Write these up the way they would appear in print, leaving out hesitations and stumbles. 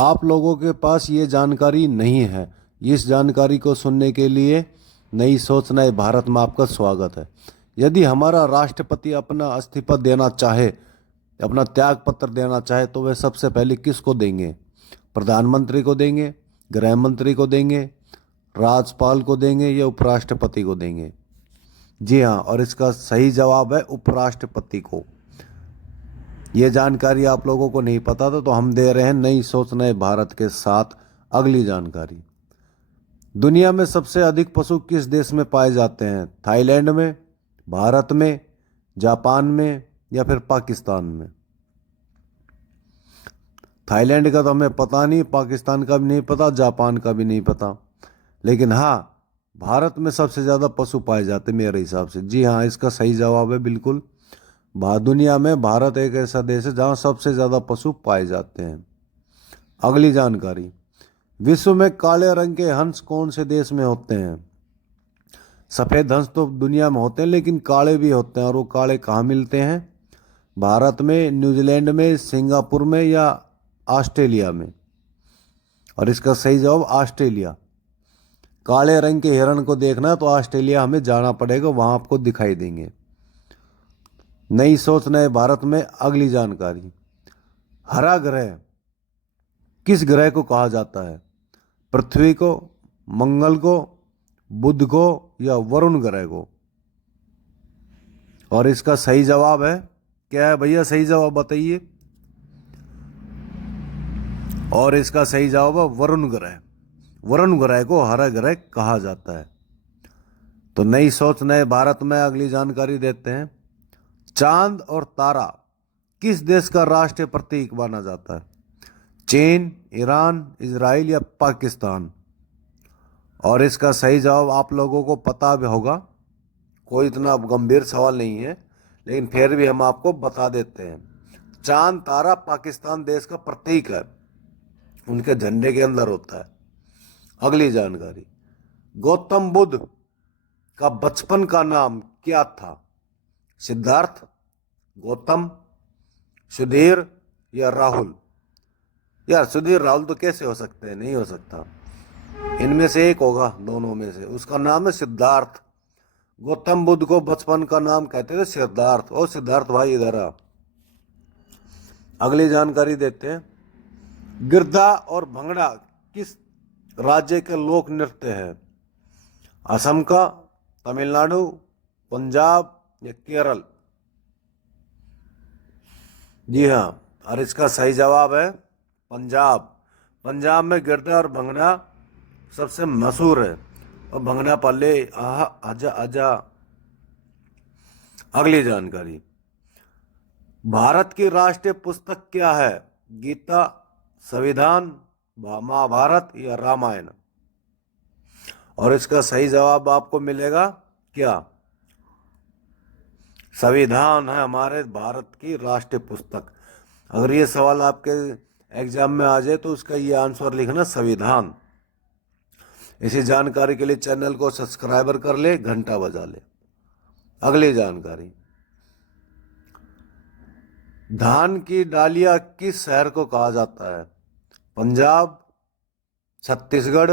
आप लोगों के पास ये जानकारी नहीं है। इस जानकारी को सुनने के लिए नई सोच नए भारत में आपका स्वागत है। यदि हमारा राष्ट्रपति अपना इस्तीफा देना चाहे, अपना त्याग पत्र देना चाहे, तो वह सबसे पहले किसको देंगे? प्रधानमंत्री को देंगे, गृह मंत्री को देंगे, राज्यपाल को देंगे या उपराष्ट्रपति को देंगे? जी हाँ, और इसका सही जवाब है उपराष्ट्रपति को। ये जानकारी आप लोगों को नहीं पता था, तो हम दे रहे हैं नई सोच नए भारत के साथ अगली जानकारी। दुनिया में सबसे अधिक पशु किस देश में पाए जाते हैं? थाईलैंड में, भारत में, जापान में या फिर पाकिस्तान में? थाईलैंड का तो हमें पता नहीं, पाकिस्तान का भी नहीं पता, जापान का भी नहीं पता, लेकिन हाँ, भारत में सबसे ज़्यादा पशु पाए जाते हैं मेरे हिसाब से। जी हाँ, इसका सही जवाब है बिल्कुल। दुनिया में भारत एक ऐसा देश है जहाँ सबसे ज़्यादा पशु पाए जाते हैं। अगली जानकारी, विश्व में काले रंग के हंस कौन से देश में होते हैं? सफ़ेद हंस तो दुनिया में होते हैं, लेकिन काले भी होते हैं, और वो काले कहाँ मिलते हैं? भारत में, न्यूजीलैंड में, सिंगापुर में या ऑस्ट्रेलिया में? और इसका सही जवाब ऑस्ट्रेलिया। काले रंग के हिरण को देखना है तो ऑस्ट्रेलिया हमें जाना पड़ेगा, वहाँ आपको दिखाई देंगे। नई सोच नए भारत में अगली जानकारी, हरा ग्रह किस ग्रह को कहा जाता है? पृथ्वी को, मंगल को, बुध को या वरुण ग्रह को? और इसका सही जवाब है क्या है भैया? सही जवाब बताइए। और इसका सही जवाब है वरुण ग्रह। वरुण ग्रह को हरा ग्रह कहा जाता है। तो नई सोच नए भारत में अगली जानकारी देते हैं, चांद और तारा किस देश का राष्ट्रीय प्रतीक माना जाता है? चीन, ईरान, इजराइल या पाकिस्तान? और इसका सही जवाब आप लोगों को पता भी होगा, कोई इतना गंभीर सवाल नहीं है, लेकिन फिर भी हम आपको बता देते हैं। चांद तारा पाकिस्तान देश का प्रतीक है, उनके झंडे के अंदर होता है। अगली जानकारी, गौतम बुद्ध का बचपन का नाम क्या था? सिद्धार्थ, गौतम, सुधीर या राहुल? यार सुधीर राहुल तो कैसे हो सकते हैं? नहीं हो सकता, इनमें से एक होगा, दोनों में से। उसका नाम है सिद्धार्थ। गौतम बुद्ध को बचपन का नाम कहते थे सिद्धार्थ। और सिद्धार्थ भाई इधर आ। अगली जानकारी देते हैं, गिरधा और भंगड़ा किस राज्य के लोक नृत्य है? असम का, तमिलनाडु, पंजाब या केरल? जी हाँ, और इसका सही जवाब है पंजाब। पंजाब में गिरधा और भंगड़ा सबसे मशहूर है। और भंगड़ा पल्ले आहा आजा आजा। अगली जानकारी, भारत की राष्ट्रीय पुस्तक क्या है? गीता, संविधान, महाभारत या रामायण? और इसका सही जवाब आपको मिलेगा क्या? संविधान है हमारे भारत की राष्ट्रीय पुस्तक। अगर ये सवाल आपके एग्जाम में आ जाए तो उसका ये आंसर लिखना संविधान। इसी जानकारी के लिए चैनल को सब्सक्राइबर कर ले, घंटा बजा ले। अगली जानकारी, धान की डालिया किस शहर को कहा जाता है? पंजाब, छत्तीसगढ़,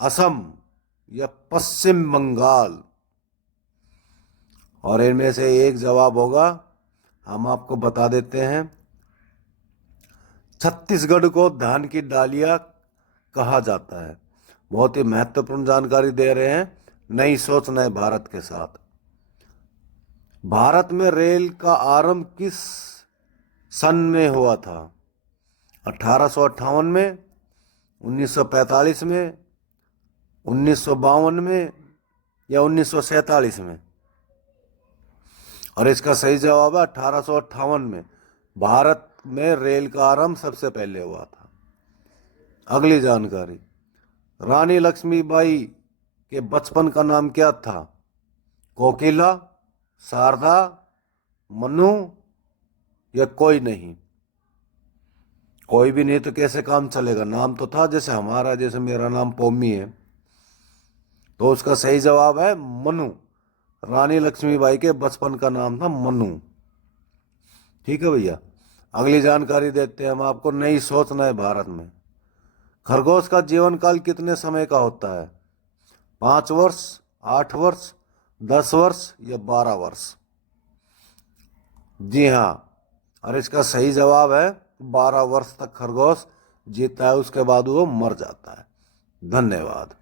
असम या पश्चिम बंगाल? और इनमें से एक जवाब होगा, हम आपको बता देते हैं, छत्तीसगढ़ को धान की डालिया कहा जाता है। बहुत ही महत्वपूर्ण जानकारी दे रहे हैं नई सोच नए भारत के साथ। भारत में रेल का आरंभ किस सन में हुआ था? 1858 में, 1945 में, 1952 में या 1947 में? और इसका सही जवाब है 1858 में। भारत में रेल का आरंभ सबसे पहले हुआ था। अगली जानकारी, रानी लक्ष्मीबाई के बचपन का नाम क्या था? कोकिला, शारदा, मनु या कोई नहीं? कोई भी नहीं तो कैसे काम चलेगा? नाम तो था, जैसे हमारा, जैसे मेरा नाम पौमी है, तो उसका सही जवाब है मनु। रानी लक्ष्मीबाई के बचपन का नाम था मनु। ठीक है भैया। अगली जानकारी देते हैं हम आपको, नई सोच नए भारत में। खरगोश का जीवन काल कितने समय का होता है? 5 वर्ष, 8 वर्ष, 10 वर्ष या 12 वर्ष? जी हाँ, और इसका सही जवाब है 12 वर्ष तक खरगोश जीता है, उसके बाद वो मर जाता है। धन्यवाद।